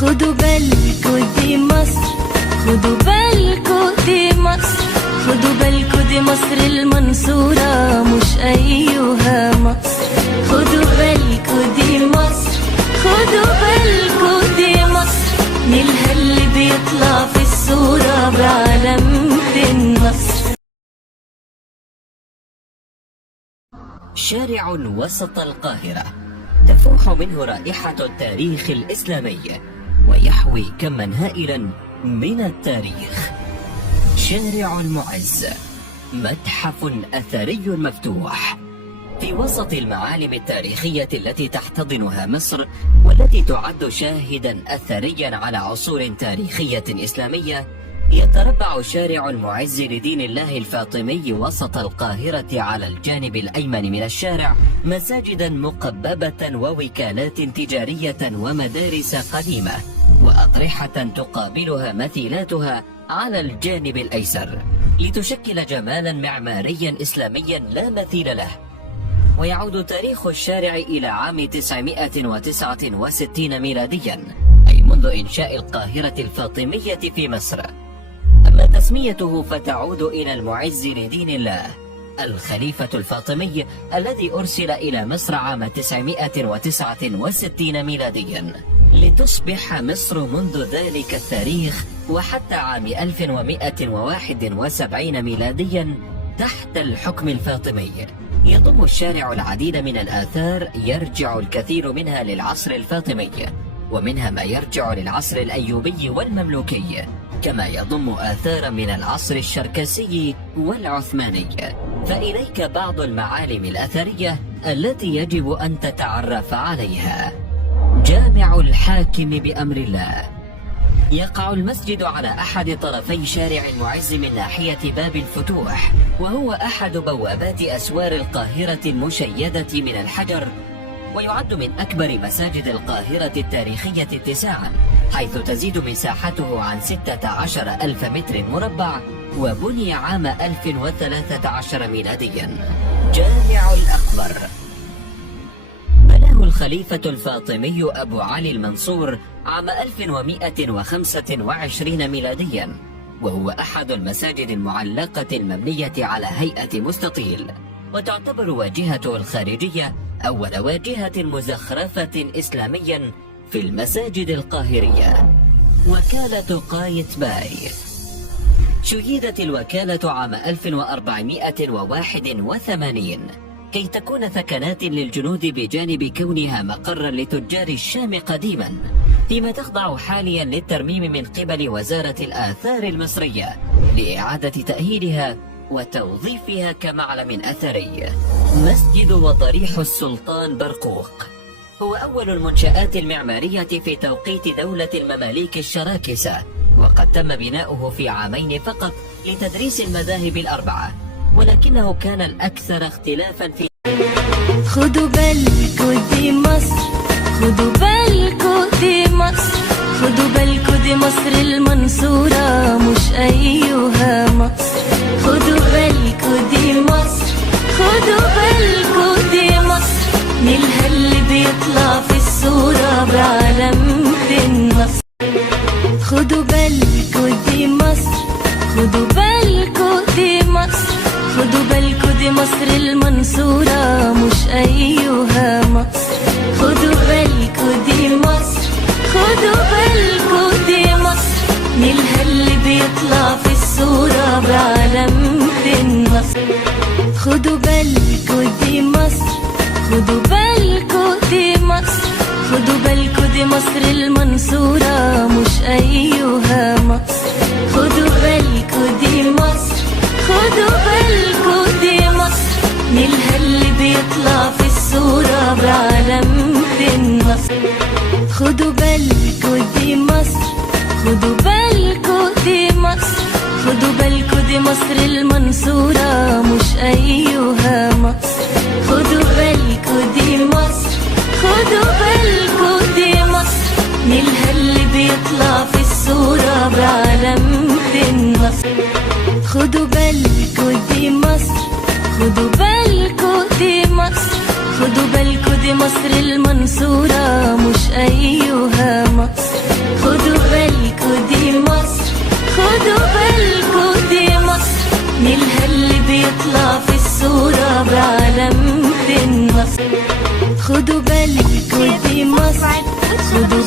خدوا بالكو دي مصر، خدوا بالكو دي مصر، خدوا بالكو دي مصر المنصورة مش أيها مصر. خدوا بالكو دي مصر، خدوا بالكو دي مصر، نيلها اللي بيطلع في الصورة بعلامة النصر. شارع وسط القاهرة تفوح منه رائحة التاريخ الإسلامي ويحوي كما هائلا من التاريخ. شارع المعز متحف أثري مفتوح في وسط المعالم التاريخية التي تحتضنها مصر، والتي تعد شاهدا أثريا على عصور تاريخية إسلامية. يتربع شارع المعز لدين الله الفاطمي وسط القاهرة على الجانب الأيمن من الشارع مساجدا مقببة ووكالات تجارية ومدارس قديمة، وأضرحة تقابلها مثيلاتها على الجانب الأيسر، لتشكل جمالا معماريا إسلاميا لا مثيل له. ويعود تاريخ الشارع إلى عام 969 ميلاديا، أي منذ إنشاء القاهرة الفاطمية في مصر. أما تسميته فتعود إلى المعز لدين الله الخليفة الفاطمي الذي أرسل إلى مصر عام 969 ميلاديا، لتصبح مصر منذ ذلك التاريخ وحتى عام 1171 ميلاديا تحت الحكم الفاطمي. يضم الشارع العديد من الآثار يرجع الكثير منها للعصر الفاطمي، ومنها ما يرجع للعصر الأيوبي والمملوكي، كما يضم آثار من العصر الشركسي والعثماني. فإليك بعض المعالم الأثرية التي يجب أن تتعرف عليها. جامع الحاكم بأمر الله. يقع المسجد على أحد طرفي شارع المعز من ناحية باب الفتوح، وهو أحد بوابات أسوار القاهرة المشيدة من الحجر، ويعد من أكبر مساجد القاهرة التاريخية اتساعا، حيث تزيد مساحته عن 16,000 متر مربع، وبني عام 1013 ميلاديا. جامع الأكبر بناه الخليفة الفاطمي أبو علي المنصور عام 1125 ميلاديا، وهو أحد المساجد المعلقة المبنية على هيئة مستطيل، وتعتبر واجهته الخارجية أول واجهة مزخرفة إسلاميا في المساجد القاهرية. وكالة قايتباي. شيدت الوكالة عام 1481 كي تكون ثكنات للجنود بجانب كونها مقرا لتجار الشام قديما، فيما تخضع حاليا للترميم من قبل وزارة الآثار المصرية لإعادة تأهيلها وتوظيفها كمعلم أثري. مسجد وضريح السلطان برقوق هو أول المنشآت المعمارية في توقيت دولة المماليك الشراكسة، وقد تم بناؤه في عامين فقط لتدريس المذاهب الأربعة، ولكنه كان الأكثر اختلافا في. خدوا بالكو دي مصر، خدوا بالكو دي مصر، خدوا بالكو دي مصر المنصورة مش أيها مصر. خدوا بالكو دي مصر، خدوا بالكو دي مصر، نيلها اللي بيطلع في الصورة بعلامة النصر. خدوا بالكو دي مصر، خدوا بالكو دي مصر، خدوا بالكو دي مصر المنصورة مش أيها مصر. خدوا بالكو دي مصر، خدوا بالكو دي مصر، نيلها اللي بيطلع في الصورة بعلامة النصر. خدوا بالكو دي مصر، خدوا بالكو دي مصر، خدوا بالكو دي مصر المنصورة مش أيها مصر. خدوا بالكو دي مصر، خدوا بالكو دي مصر، نيلها اللي بيطلع في الصورة بعلامة النصر. خدوا بالكو دي مصر، خدوا بالكو دي مصر، خدوا بالكو دي مصر المنصورة مش أيها مصر. خدوا بالكو دي مصر، خدوا بالكو دي مصر، نيلها اللي بيطلع في الصورة بعلامة النصر. خدوا بالكو دي مصر، خدوا بالكو دي مصر، خدوا بالكو دي مصر المنصورة مش أيها مصر. بعلامة النصر. خدوا بالكوا دي مصر، خدوا